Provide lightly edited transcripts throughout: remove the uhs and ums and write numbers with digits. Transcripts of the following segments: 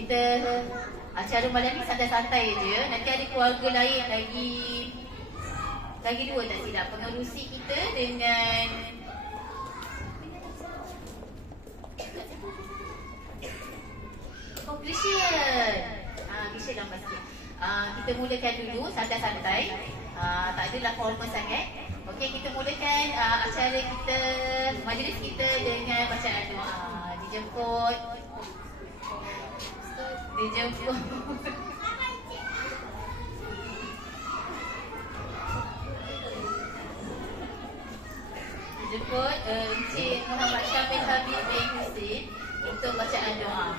kita acara malam ni santai-santai je. Nanti ada keluarga lain lagi dua tak silap. Pengerusi kita dengan Christian. Christian dah pasti. Kita mulakan dulu santai-santai. Tak adalah formal sangat. Okey, kita mulakan acara kita, majlis kita dengan bacaan doa. Dijemput Encik Muhammad Syamil Habib bin Husin untuk bacaan doa.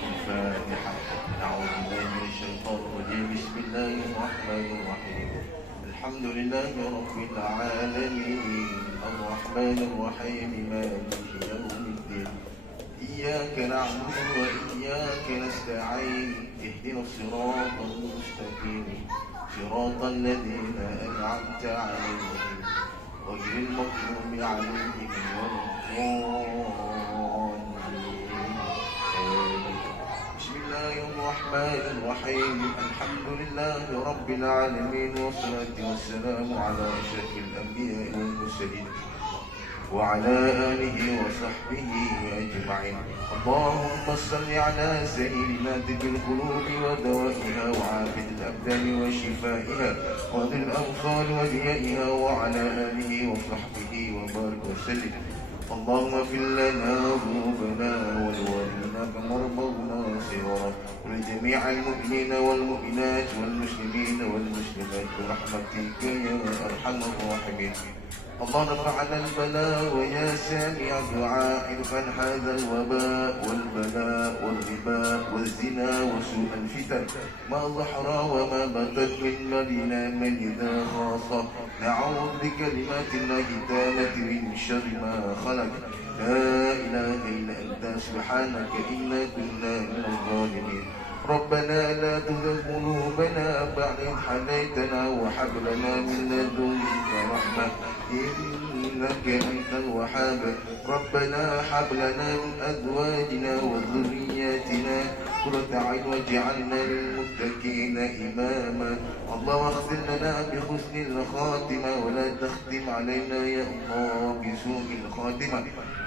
الفاتحة. أعوذ بالله من الشيطان الرجيم. بسم الله الرحمن الرحيم. الحمد لله رب العالمين الرحمن الرحيم مالك يوم الدين إياك نعبد وإياك نستعين اهدنا الصراط المستقيم صراط الذين أنعمت عليهم غير المغضوب عليهم ولا الضالين. بسم الله الرحمن الرحيم. الحمد لله رب العالمين والصلاة والسلام على أشرف الأنبياء والمرسلين وعلى آله وصحبه أجمعين. اللهم صل على سيدنا طب القلوب ودوائها وعافية الأبدان وشفائها وذي الأبصار وديائها وعلى آله وصحبه وبارك وسلم. اللهم اغفر لنا ذنوبنا ولوالدينا كما ربونا صغارا ولجميع المؤمنين والمؤمنات والمسلمين والمسلمات برحمتك يا أرحم الراحمين. اللهم ارفع عنا البلاء ويا سامع الدعاء ارفع هذا الوباء والبلاء والربا والزنا وسوء الفتن ما ظهر وما بطن من مالنا من إذا خاص. نعوذ بكلمات الله التامة من شر ما خلق. لا إله إلا أنت سبحانك إنا كنا من الظالمين. ربنا لا تزغ قلوبنا بعد إذ هديتنا وهب لنا من لدنك رحمة إنك أنت الوهاب. ربنا هب لنا من أزواجنا وذرياتنا قرة أعين واجعلنا للمتقين إماما. اللهم اغفر لنا بحسن الخاتمة ولا تختم علينا يا الله بسوء الخاتمة.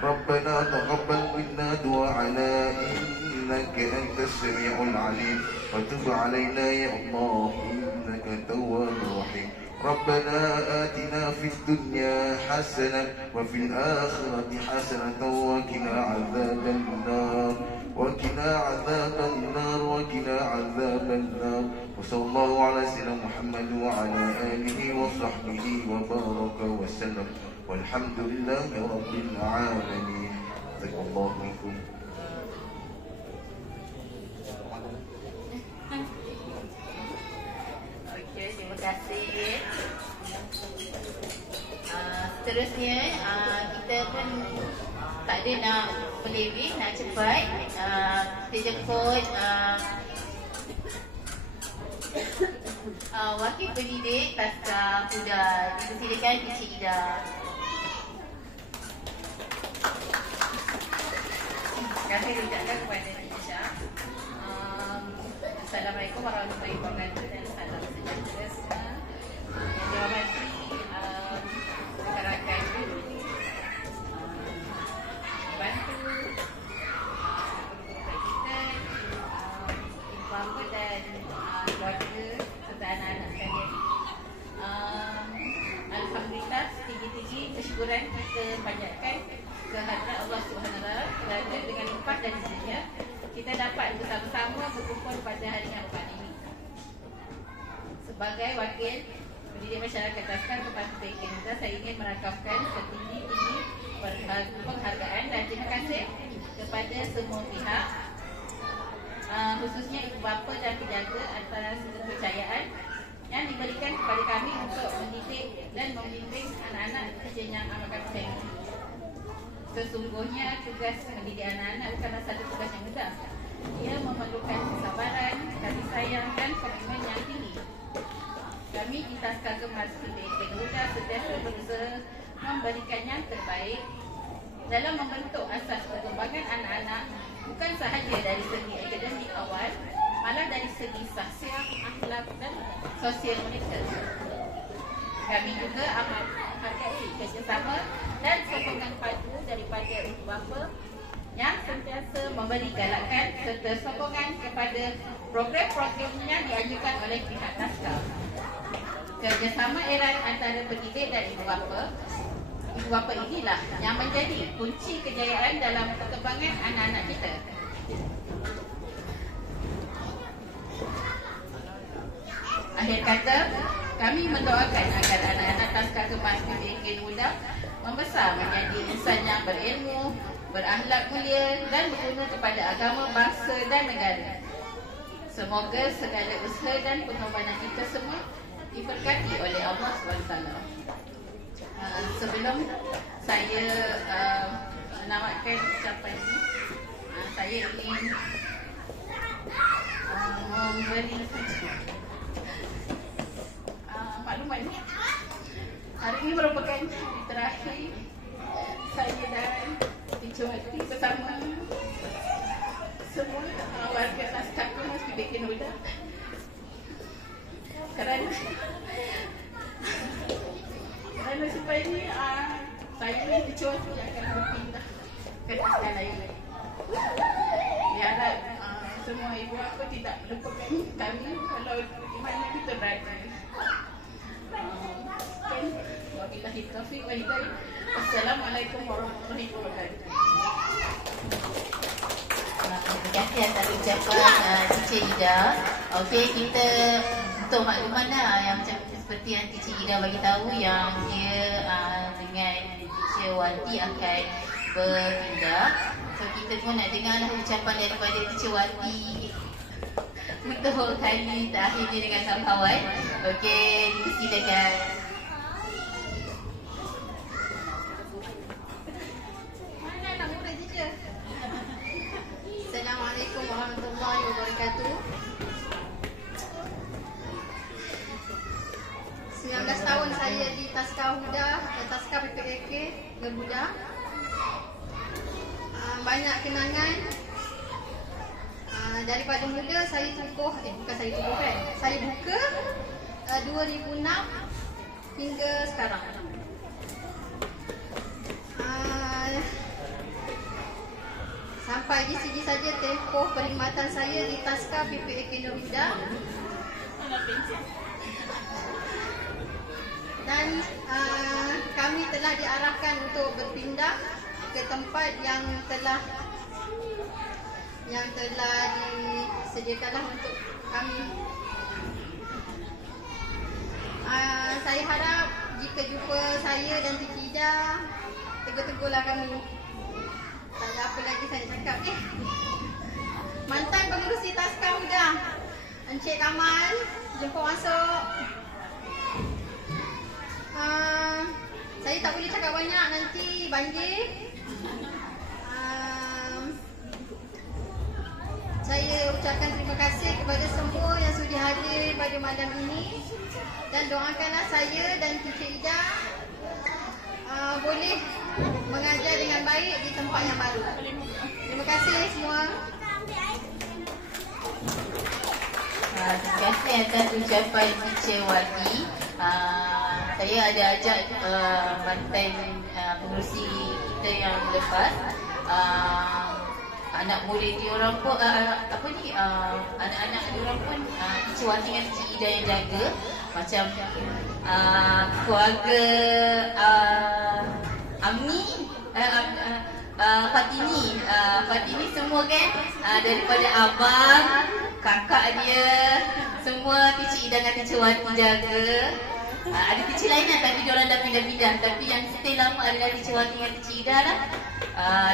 ربنا تقبل منا دعاءنا إنك أنت السميع العليم وتب علينا يا الله إنك التواب الرحيم. ربنا آتنا في الدنيا حسنة وفي الآخرة حسنة وقنا عذاب النار وقنا عذاب النار وقنا عذاب النار. وصلى الله على سيدنا محمد وعلى آله وصحبه وبارك وسلم والحمد لله رب العالمين. جزاك الله منكم. Terima kasih. Seterusnya kita pun tak ada nak melebih, nak cepat. Kita jemput wakil pendidik Taska Huda. Dipersilakan Encik Ida. Kami ucapkan kepada Encik Syah. Assalamualaikum warahmatullahi wabarakatuh dan salam sejahtera semua. Yang dihormati rakan-rakan bantu guru-guru kita, ibu bapa dan keluarga serta anak-anak sekalian. Alhamdulillah, tinggi-tinggi kesyukuran kita panjatkan kehadiran Allah SWT kerana dengan limpah dan izin-Nya kita dapat bersama-sama berkumpul pada hari yang amat ini. Sebagai wakil pendidik masyarakat Taska Kabupaten Terengganu, saya ingin merakamkan setinggi-tinggi penghargaan dan terima kasih kepada semua pihak, khususnya ibu bapa dan penjaga atas kepercayaan yang diberikan kepada kami untuk mendidik dan membimbing anak-anak kecil yang amat kami sayangi. Sesungguhnya tugas mendidik anak-anak bukanlah satu tugas yang mudah. Ia memerlukan kesabaran, kasih sayang dan komitmen yang tinggi. Kami kami di Taska Kemas PBK Garuda sentiasa berusaha memberikan yang terbaik dalam membentuk asas perkembangan anak-anak, bukan sahaja dari segi akademik awal, malah dari segi sosial, akhlak dan sosial mereka. Kami juga amat menghargai kerjasama dan sokongan padu daripada ibu bapa yang sentiasa memberi galakan serta sokongan kepada program-program yang diajukan oleh pihak Taska. Kerjasama erat antara pendidik dan ibu bapa inilah yang menjadi kunci kejayaan dalam perkembangan anak-anak kita. Akhir kata, kami mendoakan agar anak-anak Taska Kemas PBK Garuda membesar menjadi insan yang berilmu, berakhlak mulia dan berguna kepada agama, bangsa dan negara. Semoga segala usaha dan pengorbanan kita semua diberkati oleh Allah SWT. Sebelum saya menamatkan ucapan ini, saya ingin memberi maklumat ini. Hari ini merupakan hari terakhir saya dan Teacher Wati bersama semua warga Taska Kemas PBK Garuda, kerana supaya ini saya dan Teacher Wati akan berpindah ke Taska lain. Biarlah semua ibu bapa tidak lupakan kami kalau di mana kita berada. Wabillahi taufiq wal hidayah. Assalamualaikum warahmatullahi wabarakatuh. Terima kasih atas ucapan Teacher Ida. Okey, kita untuk makluman yang macam seperti yang Teacher Ida bagi tahu yang dia dengan Teacher Wati akan berpindah. So kita pun nak dengarlah ucapan daripada Teacher Wati untuk kali terakhirnya dengan kawan-kawan. Okey, silakan. Assalamualaikum warahmatullahi wabarakatuh. 19 tahun saya di Taska Huda, Taska PPK Garuda. Banyak kenangan. Daripada muda saya buka 2006 hingga sekarang. Sampai di sini saja tempoh perkhidmatan saya di Taska PPK Garuda. Dan kami telah diarahkan untuk berpindah ke tempat yang telah disediakanlah untuk kami. Saya harap jika jumpa saya dan Cik Ida, tegur-tegurlah kami. Tak ada apa lagi saya cakap. Mantan pengurusi Taska Huda, Encik Kamal, jumpa masuk. Saya tak boleh cakap banyak, nanti banjir. Saya ucapkan terima kasih kepada semua yang sudi hadir pada malam ini. Dan doakanlah saya dan Teacher Ida boleh mengajar dengan baik di tempat yang baru. Terima kasih semua. Terima kasih atas ucapan Teacher Wati. Saya ada ajak mantan pengurusi kita yang lepas, anak murid diorang pun anak-anak diorang pun Teacher Wati dengan Cik Ida yang jaga. Macam keluarga Amni, Fatini semua kan, daripada abang, kakak dia, semua Teacher Ida dengan Teacher Wati jaga. Ada teacher lain lah, tapi diorang dah pindah-pindah. Tapi yang stay lama adalah Teacher Wati dengan Teacher Ida lah.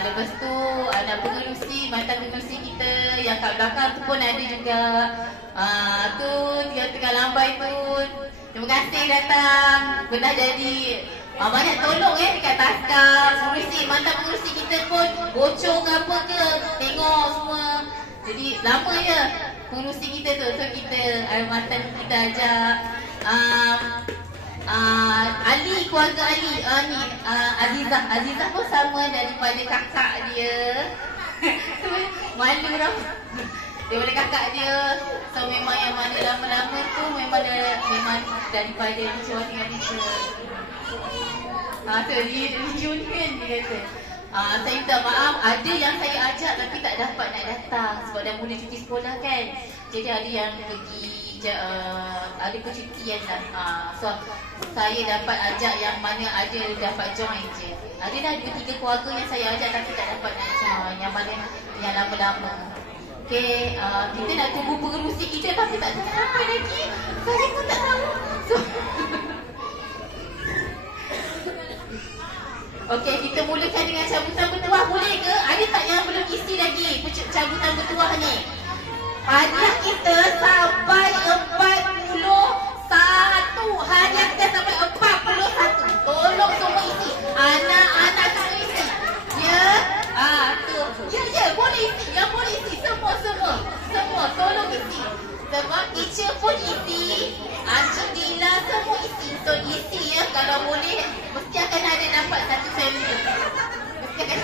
Lepas tu anak pengerusi, mantan pengerusi kita yang kat belakang tu pun ada juga. Tu tengah lambai pun. Terima kasih datang. Pernah jadi banyak tolong dekat Taska. Pengerusi, mantan pengerusi kita pun bocor ke apa ke, tengok semua. Jadi lama je pengerusi kita tu. So kita mantan kita ajak Ali, keluarga Ali, ni Azizah pun sama daripada kakak dia. Malu dah. Daripada kakak dia. So memang yang mana lama-lama tu memang daripada Encik dengan Encik. So reunion dia kata. Saya minta maaf, ada yang saya ajak tapi tak dapat nak datang sebab dah mula cuti sekolah kan. Jadi ada yang pergi ada percutian lah. So saya dapat ajak yang mana ada dapat join je. Ada dah 2-3 keluarga yang saya ajak tapi tak dapat nak join. Yang mana yang lama-lama. Okay, kita nak tunggu pengerusi kita tapi tak tahu sampai lagi. Saya pun tak tahu. So, okey, kita mulakan dengan cabutan bertuah. Boleh ke? Ada tak yang belum isi lagi cabutan bertuah ni? Hadiah kita sampai 41. Hadiah kita sampai 41. Tolong semua isi. Anak-anak semua isi. Ya? Tu. Ya, boleh isi. Yang boleh isi. Semua. Tolong isi. Sebab teacher pun isi. Encik Dila semua isi. So isi ya. Kalau boleh, mesti akan ada dapat satu family. Mesti akan